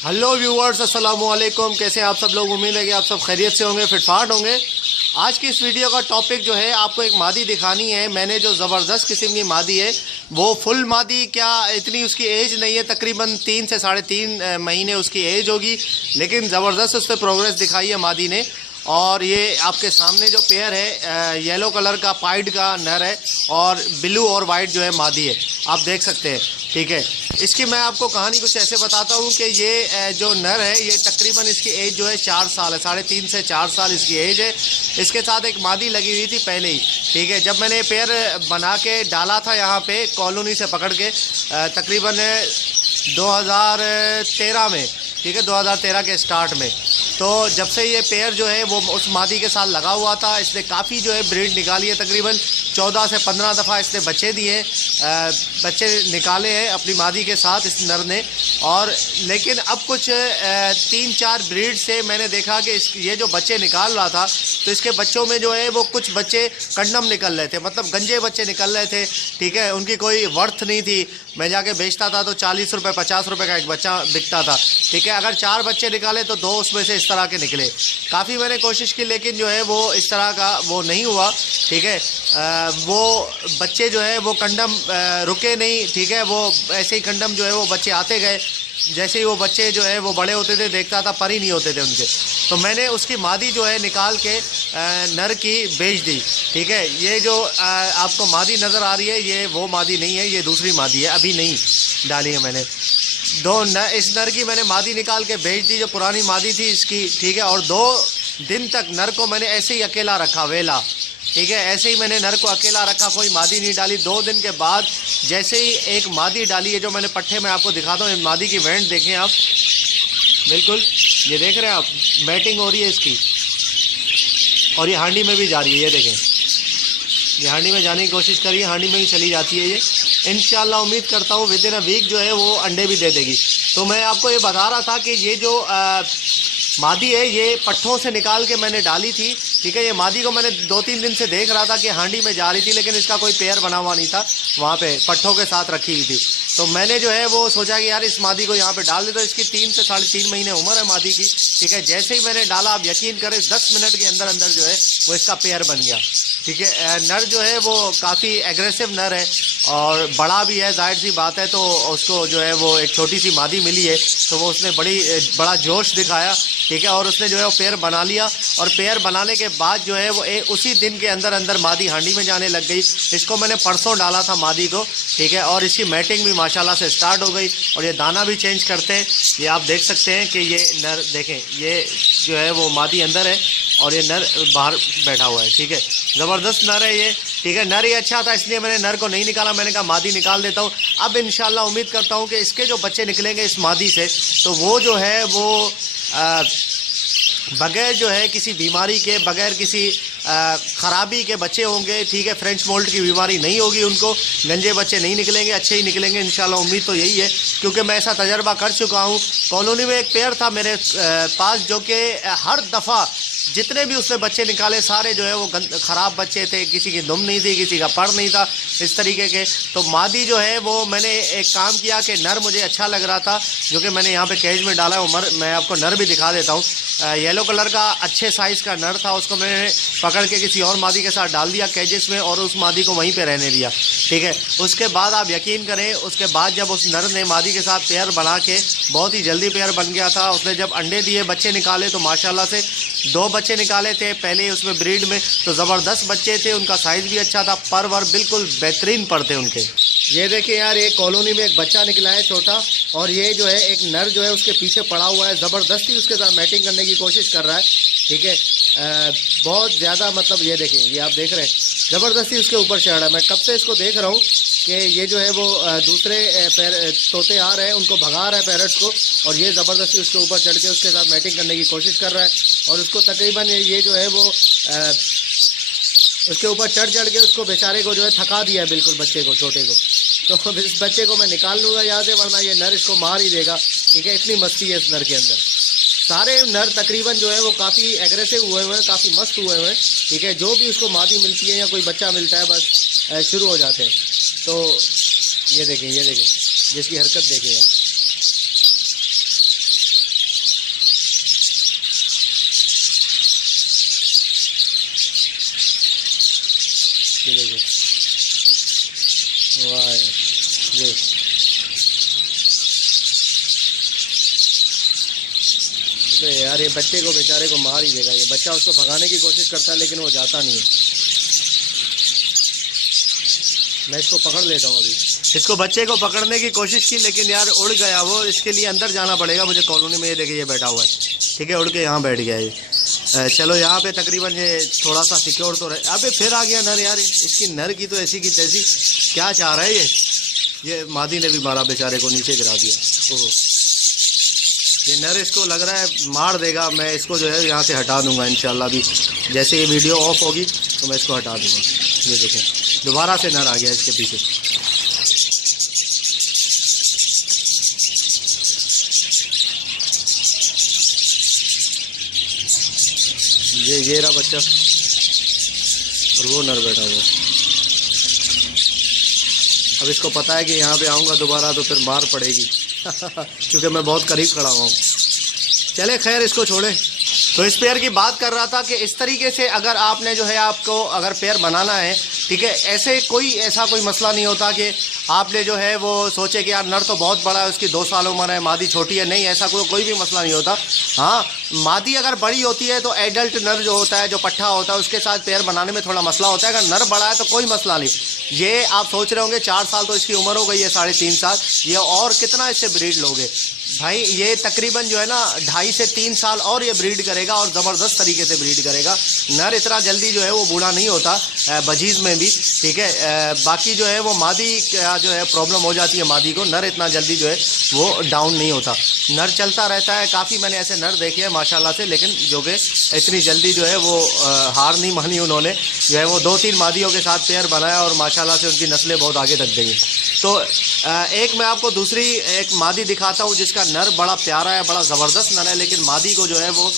Hello viewers, अस्सलाम वालेकुम। कैसे हैं आप सब लोग? उम्मीद है कि आप सब खैरियत से होंगे, फिटफाट होंगे। आज की इस वीडियो का टॉपिक जो है, आपको एक मादी दिखानी है। मैंने जो ज़बरदस्त किस्म की मादी है, वो फुल मादी, क्या इतनी उसकी एज नहीं है, तकरीबन 3 से 3.5 महीने उसकी एज होगी, लेकिन ज़बरदस्त उस पर प्रोग्रेस दिखाई है मादी ने। और ये आपके सामने जो पेयर है, येलो कलर का पाइड का नर है और ब्लू और वाइट जो है मादी है, आप देख सकते हैं। ठीक है, इसकी मैं आपको कहानी कुछ ऐसे बताता हूँ कि ये जो नर है, ये तकरीबन इसकी एज जो है 4 साल है, 3.5 से 4 साल इसकी एज है। इसके साथ एक मादी लगी हुई थी पहले ही। ठीक है, जब मैंने पेयर बना के डाला था यहाँ पे कॉलोनी से पकड़ के, तकरीबन 2013 में, ठीक है, 2013 के स्टार्ट में। तो जब से ये पेयर जो है वो उस मादी के साथ लगा हुआ था, इसने काफ़ी जो है ब्रीड निकाली है। तकरीबन 14 से 15 दफ़ा इसने बच्चे दिए, बच्चे निकाले हैं अपनी मादी के साथ इस नर ने। और लेकिन अब कुछ 3-4 ब्रीड से मैंने देखा कि ये जो बच्चे निकाल रहा था, तो इसके बच्चों में जो है वो कुछ बच्चे कंडम निकल रहे थे, मतलब गंजे बच्चे निकल रहे थे। ठीक है, उनकी कोई वर्थ नहीं थी। मैं जाके बेचता था तो 40 रुपये 50 रुपये का एक बच्चा बिकता था। ठीक है, अगर 4 बच्चे निकाले तो 2 उसमें से इस तरह के निकले। काफ़ी मैंने कोशिश की, लेकिन जो है वो इस तरह का वो नहीं हुआ। ठीक है, वो बच्चे जो है वो कंडम रुके नहीं। ठीक है, वो ऐसे ही कंडम जो है वो बच्चे आते गए। जैसे ही वो बच्चे जो है वो बड़े होते थे, देखता था पर ही नहीं होते थे उनके, तो मैंने उसकी मादी जो है निकाल के नर की बेच दी। ठीक है, ये जो आपको मादी नज़र आ रही है, ये वो मादी नहीं है, ये दूसरी मादी है, अभी नहीं डाली है मैंने। इस नर की मैंने मादी निकाल के बेच दी, जो पुरानी मादी थी इसकी। ठीक है, और 2 दिन तक नर को मैंने ऐसे ही अकेला रखा, वेला। ठीक है, ऐसे ही मैंने नर को अकेला रखा, कोई मादी नहीं डाली। 2 दिन के बाद जैसे ही एक मादी डाली है, जो मैंने पट्टे में आपको दिखाता हूँ, मादी की वेंट देखें आप, बिल्कुल ये देख रहे हैं आप, मैटिंग हो रही है इसकी, और ये हांडी में भी जा रही है। ये देखें, ये हांडी में जाने की कोशिश करिए, हांडी में ही चली जाती है ये। इंशाल्लाह उम्मीद करता हूँ विद इन अ वीक जो है वो अंडे भी दे देगी। तो मैं आपको ये बता रहा था कि ये जो मादी है, ये पट्ठों से निकाल के मैंने डाली थी। ठीक है, ये मादी को मैंने 2-3 दिन से देख रहा था कि हांडी में जा रही थी, लेकिन इसका कोई पेयर बना हुआ नहीं था, वहाँ पे पट्ठों के साथ रखी हुई थी। तो मैंने जो है वो सोचा कि यार इस मादी को यहाँ पे डाल दे। तो इसकी 3 से 3.5 महीने उम्र है मादी की। ठीक है, जैसे ही मैंने डाला, आप यकीन करें 10 मिनट के अंदर अंदर जो है वो इसका पेयर बन गया। ठीक है, नर जो है वो काफ़ी एग्रेसिव नर है और बड़ा भी है, जाहिर सी बात है। तो उसको जो है वो एक छोटी सी मादी मिली है, तो वो उसने बड़ा जोश दिखाया। ठीक है, और उसने जो है वो पेयर बना लिया, और पेयर बनाने के बाद जो है वो उसी दिन के अंदर अंदर मादी हांडी में जाने लग गई। इसको मैंने परसों डाला था मादी को। ठीक है, और इसकी मैटिंग भी माशाल्लाह से स्टार्ट हो गई, और ये दाना भी चेंज करते हैं। ये आप देख सकते हैं कि ये नर देखें, ये जो है वो मादी अंदर है और ये नर बाहर बैठा हुआ है। ठीक है, ज़बरदस्त नर है ये। ठीक है, नर ही अच्छा था, इसलिए मैंने नर को नहीं निकाला, मैंने कहा मादी निकाल देता हूँ। अब इंशाल्लाह उम्मीद करता हूँ कि इसके जो बच्चे निकलेंगे इस मादी से, तो वो जो है वो बगैर जो है किसी बीमारी के, बगैर किसी ख़राबी के बच्चे होंगे। ठीक है, फ्रेंच मोल्ड की बीमारी नहीं होगी उनको, गंजे बच्चे नहीं निकलेंगे, अच्छे ही निकलेंगे इंशाल्लाह। उम्मीद तो यही है, क्योंकि मैं ऐसा तजर्बा कर चुका हूँ। कॉलोनी में एक पेयर था मेरे पास, जो कि हर दफ़ा जितने भी उसने बच्चे निकाले सारे जो है वो ख़राब बच्चे थे, किसी की दुम नहीं थी, किसी का पर नहीं था, इस तरीके के। तो मादी जो है वो मैंने एक काम किया कि नर मुझे अच्छा लग रहा था, जो कि मैंने यहाँ पे केज में डाला है। मैं आपको नर भी दिखा देता हूँ। येलो कलर का अच्छे साइज़ का नर था, उसको मैंने पकड़ के किसी और मादी के साथ डाल दिया केजेस में, और उस मादी को वहीं पर रहने दिया। ठीक है, उसके बाद आप यकीन करें, उसके बाद जब उस नर ने मादी के साथ पेयर बना के, बहुत ही जल्दी पेयर बन गया था। उसने जब अंडे दिए, बच्चे निकाले, तो माशाल्लाह से 2 बच्चे निकाले थे पहले उसमें ब्रीड में, तो ज़बरदस्त बच्चे थे। उनका साइज़ भी अच्छा था, पर वर बिल्कुल बेहतरीन पर थे उनके। ये देखिए यार, एक कॉलोनी में एक बच्चा निकला है छोटा, और ये जो है एक नर जो है उसके पीछे पड़ा हुआ है, ज़बरदस्ती उसके साथ मैटिंग करने की कोशिश कर रहा है। ठीक है, बहुत ज़्यादा, मतलब ये देखें, ये आप देख रहे हैं, ज़बरदस्ती उसके ऊपर चढ़ रहा है। मैं कब से इसको देख रहा हूँ कि ये जो है वो दूसरे तोते आ रहे हैं, उनको भगा रहा है पैरट्स को, और ये ज़बरदस्ती उसके ऊपर चढ़ के उसके साथ मैटिंग करने की कोशिश कर रहा है। और उसको तकरीबन ये जो है वो उसके ऊपर चढ़ के उसको बेचारे को जो है थका दिया है बिल्कुल, बच्चे को, छोटे को। तो इस बच्चे को मैं निकाल लूँगा यहाँ से, वरना ये नर इसको मार ही देगा। ठीक है, इतनी मस्ती है इस नर के अंदर। सारे नर तकरीबन जो है वो काफ़ी एग्रेसिव हुए हुए हैं, काफ़ी मस्त हुए हुए हैं। ठीक है, जो भी उसको मादी मिलती है या कोई बच्चा मिलता है, बस शुरू हो जाते हैं। तो ये देखें, ये देखें, जिसकी हरकत देखें यार, वाह यार, ये अबे यार, ये बच्चे को बेचारे को मार ही देगा। ये बच्चा उसको भगाने की कोशिश करता है लेकिन वो जाता नहीं है। मैं इसको पकड़ लेता हूँ अभी। इसको बच्चे को पकड़ने की कोशिश की लेकिन यार उड़ गया वो। इसके लिए अंदर जाना पड़ेगा मुझे कॉलोनी में। ये देखिए ये बैठा हुआ है, ठीक है, उड़ के यहाँ बैठ गया ये। चलो यहाँ पे तकरीबन ये थोड़ा सा सिक्योर तो रहे। अबे फिर आ गया नर यार। इसकी नर की तो ऐसी की तैसी, क्या चाह रहा है ये मादी ने भी मारा बेचारे को, नीचे गिरा दिया। ओह, ये नर इसको लग रहा है मार देगा। मैं इसको जो है यहाँ से हटा दूंगा इंशाल्लाह। भी जैसे ये वीडियो ऑफ होगी तो मैं इसको हटा दूंगा। ये देखें दोबारा से नर आ गया इसके पीछे। ये रहा बच्चा और वो नर बैठा हुआ। अब इसको पता है कि यहाँ पे आऊँगा दोबारा तो फिर मार पड़ेगी क्योंकि मैं बहुत करीब खड़ा हुआ हूँ। चले खैर, इसको छोड़े। तो इस पेयर की बात कर रहा था कि इस तरीके से अगर आपने जो है आपको अगर पेयर बनाना है, ठीक है, ऐसा कोई मसला नहीं होता कि आपने जो है वो सोचे कि यार नर तो बहुत बड़ा है, उसकी 2 साल उम्र है, मादी छोटी है। नहीं, ऐसा कोई भी मसला नहीं होता। हाँ, मादी अगर बड़ी होती है तो एडल्ट नर जो होता है, जो पट्ठा होता है, उसके साथ पेयर बनाने में थोड़ा मसला होता है। अगर नर बड़ा है तो कोई मसला नहीं। ये आप सोच रहे होंगे 4 साल तो इसकी उम्र हो गई है, 3.5 साल, ये और कितना इससे ब्रीड लोगे भाई? ये तकरीबन जो है ना 2.5 से 3 साल और ये ब्रीड करेगा और ज़बरदस्त तरीके से ब्रीड करेगा। नर इतना जल्दी जो है वो बूढ़ा नहीं होता बजीज़ में भी, ठीक है। बाकी जो है वो मादी का जो है प्रॉब्लम हो जाती है मादी को। नर इतना जल्दी जो है वो डाउन नहीं होता। नर चलता रहता है। काफ़ी मैंने ऐसे नर देखे हैं माशाल्लाह से, लेकिन जो कि इतनी जल्दी जो है वो हार नहीं मानी उन्होंने। जो है वो 2-3 मादियों के साथ पेयर बनाया और माशाल्लाह से उनकी नस्लें बहुत आगे तक गई। तो एक मैं आपको दूसरी एक मादी दिखाता हूँ जिसका नर बड़ा प्यारा है, बड़ा ज़बरदस्त नर है, लेकिन मादी को जो है वो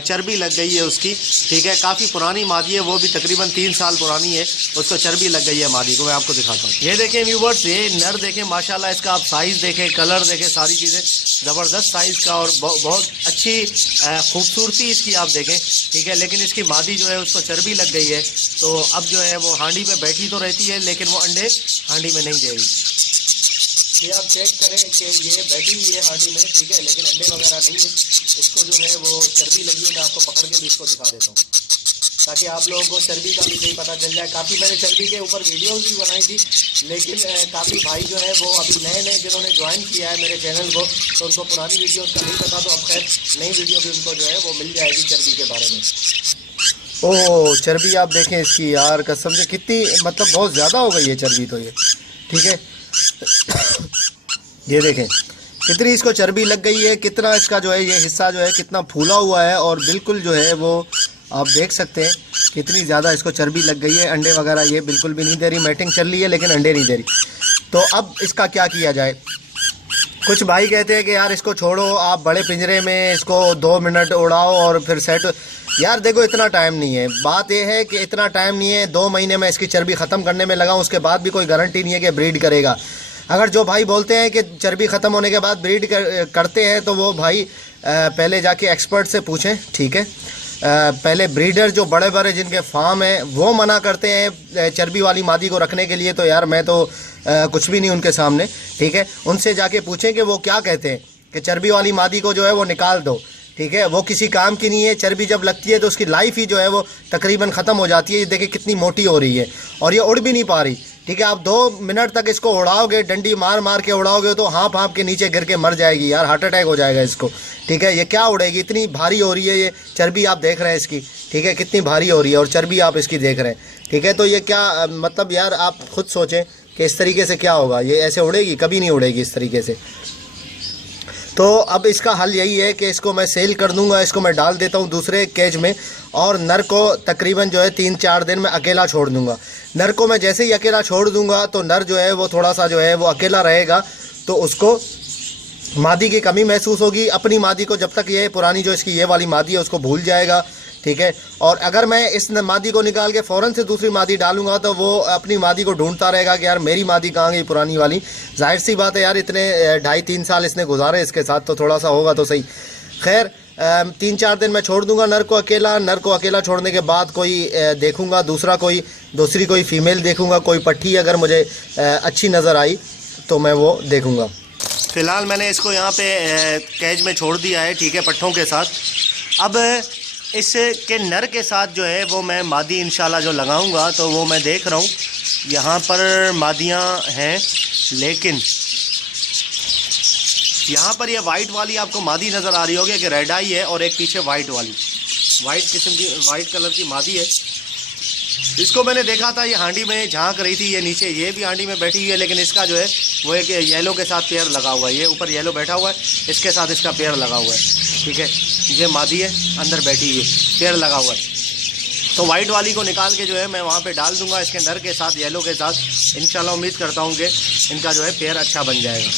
चर्बी लग गई है उसकी, ठीक है। काफ़ी पुरानी मादी है, वो भी तकरीबन 3 साल पुरानी है, उसको चर्बी लग गई है मादी को। मैं आपको दिखाता हूँ। ये देखें व्यूवर्स, ये नर देखें माशाल्लाह, इसका आप साइज़ देखें, कलर देखें, सारी चीज़ें ज़बरदस्त साइज़ का और बहुत अच्छी खूबसूरती इसकी आप देखें, ठीक है। लेकिन इसकी मादी जो है उसको चर्बी लग गई है। तो अब जो है वो हांडी में बैठी तो रहती है लेकिन वो अंडे हांडी में नहीं देगी। ये आप चेक करें कि ये बैठी हुई है हांडी में, ठीक है, लेकिन अंडे वगैरह नहीं है। इसको जो है वो चर्बी लगी है। मैं आपको पकड़ के भी इसको दिखा देता हूँ ताकि आप लोगों को चर्बी का भी नहीं पता चल जाए। काफ़ी मैंने चर्बी के ऊपर वीडियोस भी बनाई थी, लेकिन काफ़ी भाई जो है वो अभी नए जिन्होंने ज्वाइन किया है मेरे चैनल को, तो उनको पुरानी वीडियोस का नहीं पता। तो अब खैर नई वीडियो भी उनको जो है वो मिल जाएगी चर्बी के बारे में। ओह, चर्बी आप देखें इसकी यार, कसम से कितनी, मतलब बहुत ज़्यादा हो गई है चर्बी तो ये, ठीक है। ये देखें कितनी इसको चर्बी लग गई है, कितना इसका जो है ये हिस्सा जो है कितना फूला हुआ है और बिल्कुल जो है वो आप देख सकते हैं कितनी ज़्यादा इसको चर्बी लग गई है। अंडे वगैरह ये बिल्कुल भी नहीं दे रही। मैटिंग चल रही है लेकिन अंडे नहीं दे रही। तो अब इसका क्या किया जाए? कुछ भाई कहते हैं कि यार इसको छोड़ो, आप बड़े पिंजरे में इसको 2 मिनट उड़ाओ और फिर सेट। यार देखो इतना टाइम नहीं है। बात यह है कि इतना टाइम नहीं है। 2 महीने में इसकी चर्बी ख़त्म करने में लगाऊँ, उसके बाद भी कोई गारंटी नहीं है कि ब्रीड करेगा। अगर जो भाई बोलते हैं कि चर्बी ख़त्म होने के बाद ब्रीड करते हैं तो वो भाई पहले जाके एक्सपर्ट से पूछें, ठीक है। पहले ब्रीडर जो बड़े बड़े जिनके फार्म हैं वो मना करते हैं चर्बी वाली मादी को रखने के लिए, तो यार मैं तो कुछ भी नहीं उनके सामने, ठीक है। उनसे जाके पूछें कि वो क्या कहते हैं कि चर्बी वाली मादी को जो है वो निकाल दो, ठीक है। वो किसी काम की नहीं है। चर्बी जब लगती है तो उसकी लाइफ ही जो है वो तकरीबन ख़त्म हो जाती है। ये देखिए कितनी मोटी हो रही है और ये उड़ भी नहीं पा रही, ठीक है। आप 2 मिनट तक इसको उड़ाओगे, डंडी मार मार के उड़ाओगे तो हाँप हाँप के नीचे गिर के मर जाएगी यार, हार्ट अटैक हो जाएगा इसको, ठीक है। ये क्या उड़ेगी? इतनी भारी हो रही है ये चर्बी, आप देख रहे हैं इसकी, ठीक है, कितनी भारी हो रही है और चर्बी आप इसकी देख रहे हैं, ठीक है। तो ये क्या मतलब यार आप खुद सोचें कि इस तरीके से क्या होगा। ये ऐसे उड़ेगी? कभी नहीं उड़ेगी इस तरीके से। तो अब इसका हल यही है कि इसको मैं सेल कर दूंगा, इसको मैं डाल देता हूं दूसरे केज में और नर को तकरीबन जो है 3-4 दिन में अकेला छोड़ दूंगा। नर को मैं जैसे ही अकेला छोड़ दूंगा तो नर जो है वो थोड़ा सा जो है वो अकेला रहेगा, तो उसको मादी की कमी महसूस होगी। अपनी मादी को जब तक ये पुरानी जो इसकी ये वाली मादी है उसको भूल जाएगा, ठीक है। और अगर मैं इस मादी को निकाल के फ़ौरन से दूसरी मादी डालूंगा तो वो अपनी मादी को ढूंढता रहेगा कि यार मेरी मादी कहाँ गई पुरानी वाली। जाहिर सी बात है यार, इतने 2.5-3 साल इसने गुजारे इसके साथ, तो थोड़ा सा होगा तो सही। खैर 3-4 दिन मैं छोड़ दूंगा नर को अकेला छोड़ने के बाद कोई देखूंगा दूसरी कोई फ़ीमेल देखूंगा, कोई पट्टी अगर मुझे अच्छी नज़र आई तो मैं वो देखूंगा। फ़िलहाल मैंने इसको यहाँ पे कैज में छोड़ दिया है, ठीक है, पट्ठों के साथ। अब इसके नर के साथ जो है वो मैं मादी इंशाल्लाह जो लगाऊंगा, तो वो मैं देख रहा हूँ यहाँ पर मादियाँ हैं, लेकिन यहाँ पर ये वाइट वाली आपको मादी नज़र आ रही होगी कि रेड आई है, और एक पीछे वाइट वाली किस्म की वाइट कलर की मादी है। इसको मैंने देखा था, ये हांडी में झांक रही थी, ये नीचे ये भी हांडी में बैठी हुई है, लेकिन इसका जो है वो एक येलो के साथ पेयर लगा हुआ है। ये ऊपर येलो बैठा हुआ है, इसके साथ इसका पेयर लगा हुआ है, ठीक है। ये मादी है, अंदर बैठी हुई है, पेयर लगा हुआ है। तो वाइट वाली को निकाल के जो है मैं वहाँ पे डाल दूंगा इसके नर के साथ, येलो के साथ। इंशाल्लाह उम्मीद करता हूँ कि इनका जो है पेयर अच्छा बन जाएगा।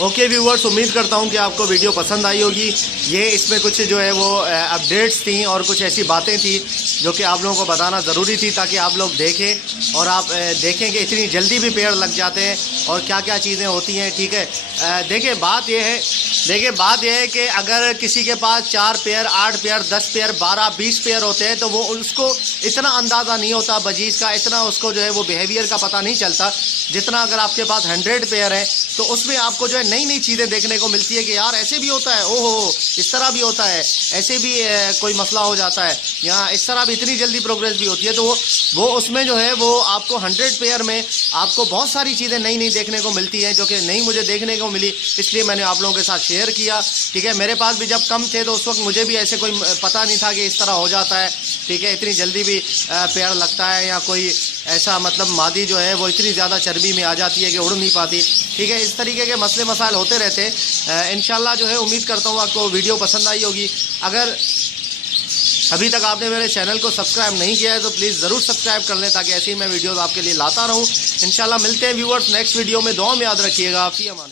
ओके व्यूवर्स, उम्मीद करता हूँ कि आपको वीडियो पसंद आई होगी। ये इसमें कुछ जो है वो अपडेट्स थी और कुछ ऐसी बातें थी जो कि आप लोगों को बताना ज़रूरी थी, ताकि आप लोग देखें और आप देखें कि इतनी जल्दी भी पेड़ लग जाते हैं और क्या क्या चीज़ें होती हैं, ठीक है। देखिए बात यह है कि अगर किसी के पास 4 पेयर, 8 पेयर, 10 पेयर, 12, 20 पेयर होते हैं तो वो उसको इतना अंदाज़ा नहीं होता बजीज़ का, इतना उसको जो है वो बिहेवियर का पता नहीं चलता, जितना अगर आपके पास 100 पेयर है तो उसमें आपको जो है नई नई चीज़ें देखने को मिलती है कि यार ऐसे भी होता है, ओहो इस तरह भी होता है, ऐसे भी कोई मसला हो जाता है, यहाँ इस तरह भी इतनी जल्दी प्रोग्रेस भी होती है। तो वो उसमें जो है वो आपको 100 पेयर में आपको बहुत सारी चीज़ें नई नई देखने को मिलती हैं जो कि नहीं मुझे देखने को मिली, इसलिए मैंने आप लोगों के साथ शेयर किया, ठीक है। मेरे पास भी जब कम थे तो उस वक्त मुझे भी ऐसे कोई पता नहीं था कि इस तरह हो जाता है, ठीक है, इतनी जल्दी भी पेयर लगता है, या कोई ऐसा मतलब मादी जो है वो इतनी ज़्यादा चर्बी में आ जाती है कि उड़ नहीं पाती, ठीक है। इस तरीके के मसले मसाइल होते रहते हैं। इंशाल्लाह जो है उम्मीद करता हूँ आपको वीडियो पसंद आई होगी। अगर अभी तक आपने मेरे चैनल को सब्सक्राइब नहीं किया है तो प्लीज़ ज़रूर सब्सक्राइब कर लें, ताकि ऐसे ही मैं वीडियोज़ आपके लिए लाता रहूँ। इंशाल्लाह मिलते हैं व्यूअर्स नेक्स्ट वीडियो में। दुआ में याद रखिएगा। फी अमान।